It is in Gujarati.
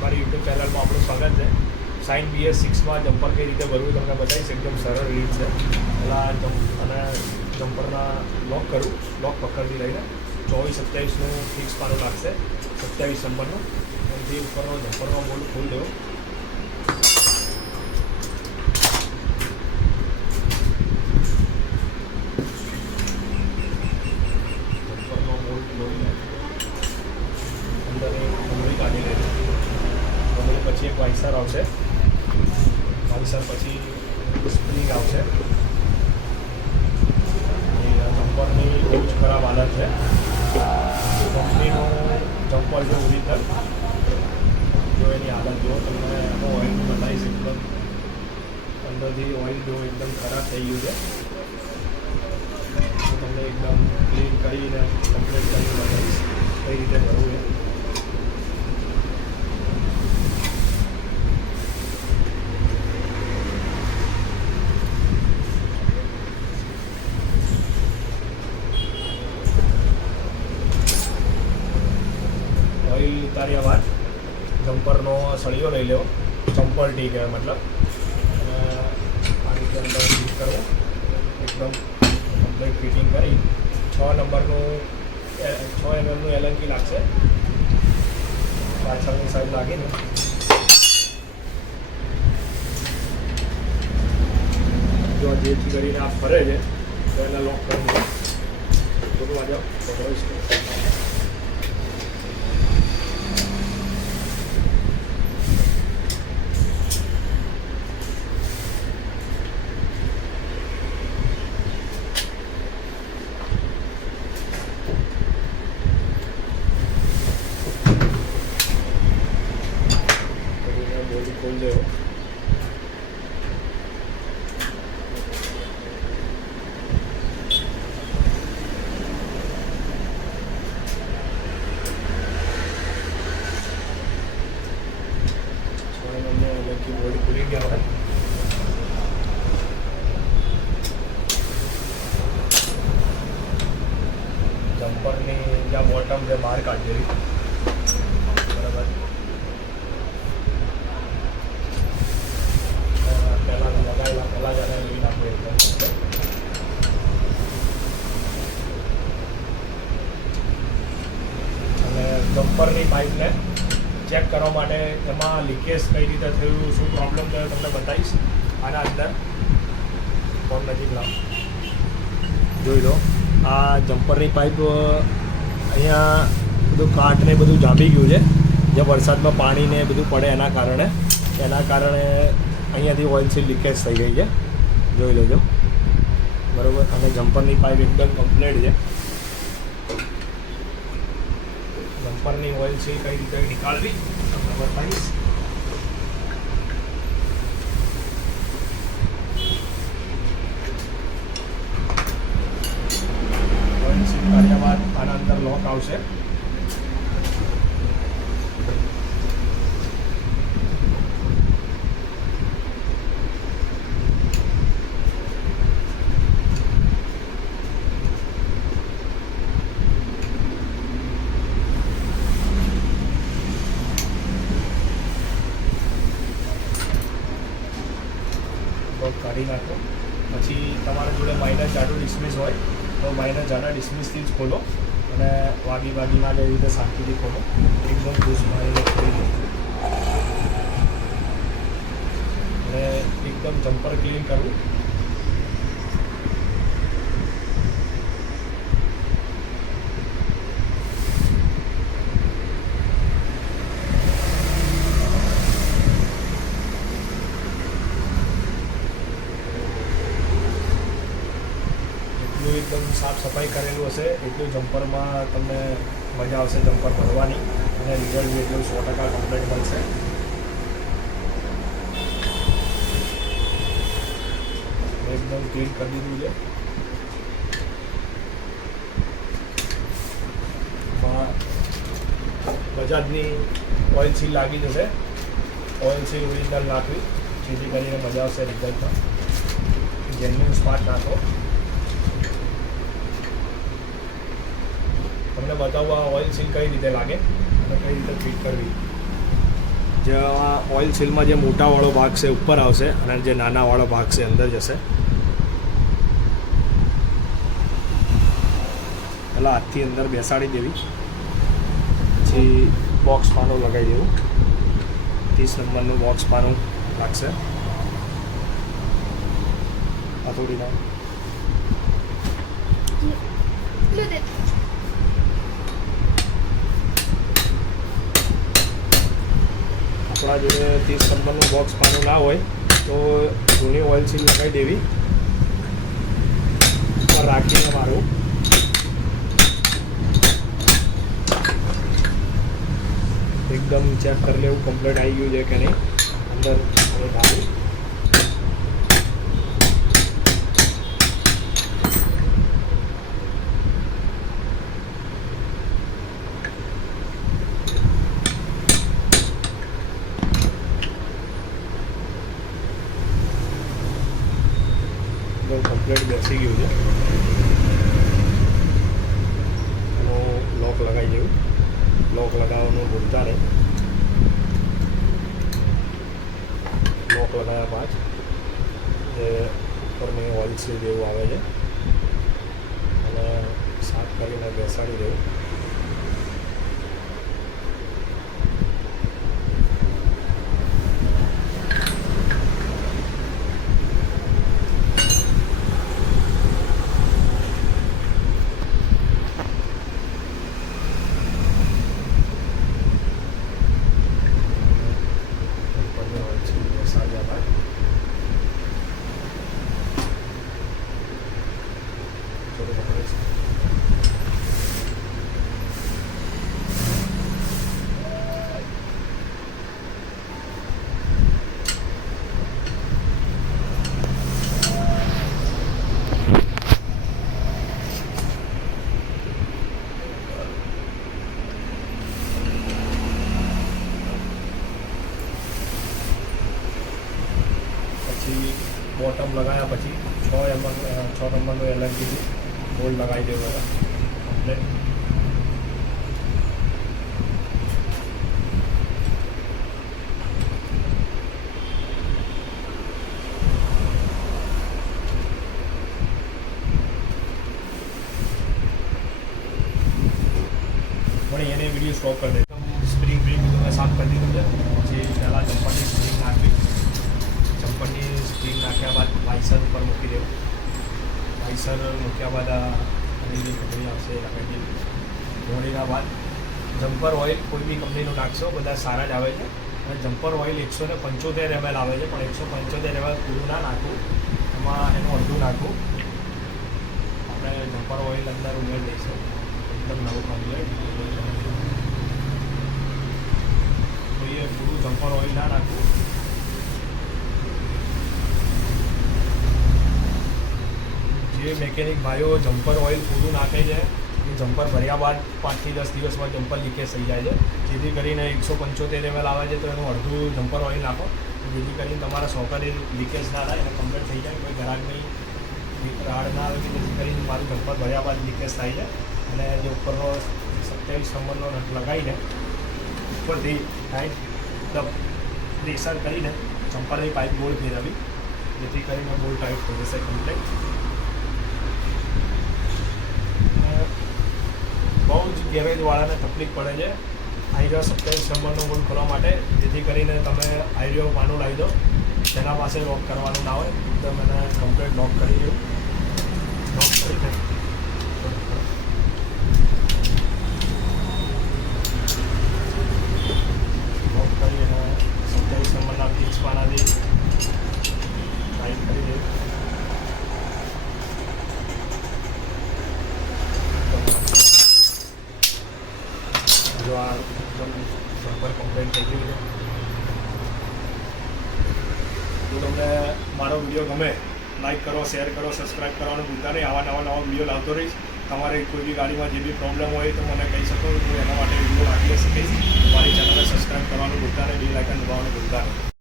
મારી યુટ્યુબ ચેનલમાં આપણું સ્વાગત છે. સાઇન બીએસ સિક્સમાં જમ્પર કઈ રીતે ભરવું તમને બતાવીશ. એકદમ સરળ રીત છે. પહેલાં જમ્પ અને જમ્પરના લોક કરું. લોક પકડથી લઈને ચોવીસ સત્યાવીસનું ફિક્સ પાનું લાગશે સત્યાવીસ નંબરનું. એનાથી ઉપરનો જમ્પરનો મોલ્ડ ખોલી દેવો જમ્પરનો મોલ્ડ ખોલીને અંદર એક ડુંગળી કાઢી લેવી ડુંગળી પછી એક વાઇસર આવશે વાઇસર પછી સ્પ્રિંગ આવશે એ જમ્પરની બહુ જ ખરાબ હાલત છે કંપનીનું જમ્પર છે ઓરિજિનલ જો એની હાલત જુઓ, તમને એનો ઓઇલ બતાવીશ એકદમ અંદરથી ઓઇલ જો એકદમ ખરાબ થઈ ગયું છે તમને એકદમ ક્લીન કરીને કમ્પ્લીટ કરીને બતાવીશ કઈ રીતે કરવું. ઓઇલ ઉતાર્યા બાદ જમ્પરનો સળિયો લઈ લેવો ચંપલ ટી કહેવાય મતલબ. અને અંદર ફિટ કરવો એકદમ કમ્પ્લીટ ફિટિંગ કરી. છ નંબરનું છ એમએમનું એલંકી લાગશે. પાછળની સાઈડ લાગીને. જો જેથી કરીને આ ફરે છે, તો એને લોક કરી દો. થોડું આજે પકડાવીશ કરીને બોલી ખોલી દેવો છ નંબરનો લકી બોડી ખુલી ગયા હોય જમ્પરની જ્યાં બોટમ છે બહાર બરાબર પહેલાં લગાવેલા પહેલાં જ એને લઈ અને જમ્પરની પાઇપને ચેક કરવા માટે એમાં લીકેજ કઈ રીતે થયું, શું પ્રોબ્લેમ થયો, તમને બતાવીશ. આના અંદર ફોન નજીક લાવ. જોઈ લો. આ જમ્પરની પાઇપ અહીંયા બધું કાટ ને બધું જામી ગયું છે. જે વરસાદમાં પાણી ને બધું પડે એના કારણે. એના કારણે અહીંયાથી ઓઇલ સીલ લીકેજ થઈ ગઈ છે. જોઈ લેજો. બરોબર? અને જમ્પરની પાઇપ એકદમ કમ્પ્લીટ છે. જમ્પરની ઓઇલ સીલ કઈ રીતે નીકાળવી? તમને બતાવીશ. ઓઇલ સીલ કાઢ્યા બાદ આના અંદર લોક આવશે લોક કાઢી નાખો. પછી તમારા જોડે માઇનસ જાડું ડિસ્મિસ હોય, તો માઇનસ જાડા ડિસ્મિસથી જ ખોલો અને વાગી વાગી ના એવી રીતે શાંતિથી ખોલો. એકદમ ખુશ મારીને ખોલી અને એકદમ જમ્પર ક્લીન કરવું એકદમ સાફ સફાઈ કરેલું હશે. એટલું જમ્પરમાં તમને મજા આવશે જમ્પર ભરવાની. અને રિઝલ્ટ બી એટલું સો ટકા કમ્પ્લીટ મળશે. એકદમ ક્લીન કરી દીધું છે. બજાજની ઓઇલ સીલ લાગી જશે. ઓઇલ સીલ ઓરિજિનલ નાખવી. જેથી કરીને મજા આવશે રિઝલ્ટમાં જેન્યુન સ્પાટ નાખો. તમને બતાવવા ઓઇલ સીલ કઈ રીતે લાગે? અને કઈ રીતે ફિટ કરવી? જે ઓઇલ સીલમાં જે મોટાવાળો ભાગ છે ઉપર આવશે અને જે નાનાવાળો ભાગ છે અંદર જશે. પહેલાં હાથથી અંદર બેસાડી દેવી. પછી બોક્સ પાનું લગાવી દેવું. ત્રીસ નંબરનું બોક્સ પાનું લાગશે. હથોડીના આપણા જોડે ત્રીસ નંબરનું બોક્સ પાનું ના હોય, તો જૂની ઓઇલ સીલ લગાવી દેવી. રાખીને મારું. એકદમ ચેક કરી લેવું કમ્પ્લીટ આવી ગયું છે કે નહીં? અંદર અને બહાર એકદમ કમ્પ્લીટ બેસી ગયું છે એનો લોક લગાવી દેવું લોક લગાવવાનું ભૂલતા નહીં લોક લગાવ્યા બાદ જે ઉપરની ઓઇલ આવે છે. અને સાફ કરીને બેસાડી દેવું ઉપરની ઓઇલ સીલ બેસાડ્યા બાદ થોડું પકડીશ પછી બોટમ લગાવ્યા પછી છ એમએલ છ નંબરનું એલએનજી બોલ્ડ લગાવી દેવો એટલે પણ એને વીડિયો સ્ટોપ કરી દે. સ્પ્રિંગ બ્રિંગ તમે સાફ કરી દીધું છે. પછી પહેલાં ચંપલની સ્પ્રિંગ નાખવી ચંપલની સ્પ્રિંગ નાખ્યા બાદ વાઇસર ઉપર મૂકી દેવું વાઇસર મૂક્યા બધા જે ઘોડી આવશે લગાવી દેવી બાદ જમ્પર ઓઇલ કોઈ બી કંપનીનું નાખશો બધા સારા જ આવે છે અને જમ્પર ઓઇલ એકસો ને પંચોતેર એમએલ આવે છે પણ એકસો પંચોતેર એમએલ પૂરું ના નાખવું એમાં એનું અડધું નાખવું આપણે જમ્પર ઓઇલ અંદર ઉમેરી દઈશું એકદમ નવું કમ્પ્લેટ જોઈએ પૂરું જમ્પર ઓઇલ ના નાખવું જે મેકેનિક ભાઈઓ જમ્પર ઓઇલ પૂરું નાખે છે, એ જમ્પર ભર્યા બાદ પાંચથી દસ દિવસમાં જમ્પર લીકેજ થઈ જાય છે. જેથી કરીને એકસો પંચોતેર એમએલ આવે છે તો એનું અડધું જમ્પર ઓઇલ નાખો. જેથી કરીને તમારા સોકરે લીકેજ ના થાય અને કમ્પ્લીટ થઈ જાય, કોઈ ગ્રાહકની રાડ ના આવે, જેથી કરીને મારું જમ્પર ભર્યા બાદ લીકેજ થાય છે. અને જે ઉપરનો સત્યાવીસ નંબરનો નટ લગાવીને ઉપરથી ટાઈટ મતલબ પ્રેશર કરીને જમ્પરની પાઇપ ગોળ ફેરવી, જેથી કરીને બોલ ટાઈટ થઈ જશે કમ્પ્લીટ બહુ જ ગેરેજવાળાને તકલીફ પડે છે. આઈરો સત્યાવીસ નંબરનો બોલ ખોલવા માટે. જેથી કરીને તમે આઈરો પાનું લાવી દો. તેના પાસે લોક કરવાનું ના હોય. તો મને કમ્પ્લેટ લોક કરી દઉં લોક કરીને લોક કરી અને સત્યાવીસ નંબરના ફિક્સ પાનાથી ટાઈટ કરી દેવું જો આ એકદમ બરાબર કમ્પ્લેટ થઈ ગયું છે જો તમને મારો વીડિયો ગમે લાઈક કરો શેર કરો સબસ્ક્રાઈબ કરવાનું ભૂલતા નહીં. આવા નવા નવા વીડિયો લાવતો રહીશ. તમારે કોઈ બી ગાડીમાં જે બી પ્રોબ્લેમ હોય તો મને કહી શકો. હું એના માટે વીડિયો રાખી શકીશ. મારી ચેનલને સબસ્ક્રાઈબ કરવાનું ભૂલતા નહીં. બે લાઇકન દબાવવાનું ભૂલતા નહીં.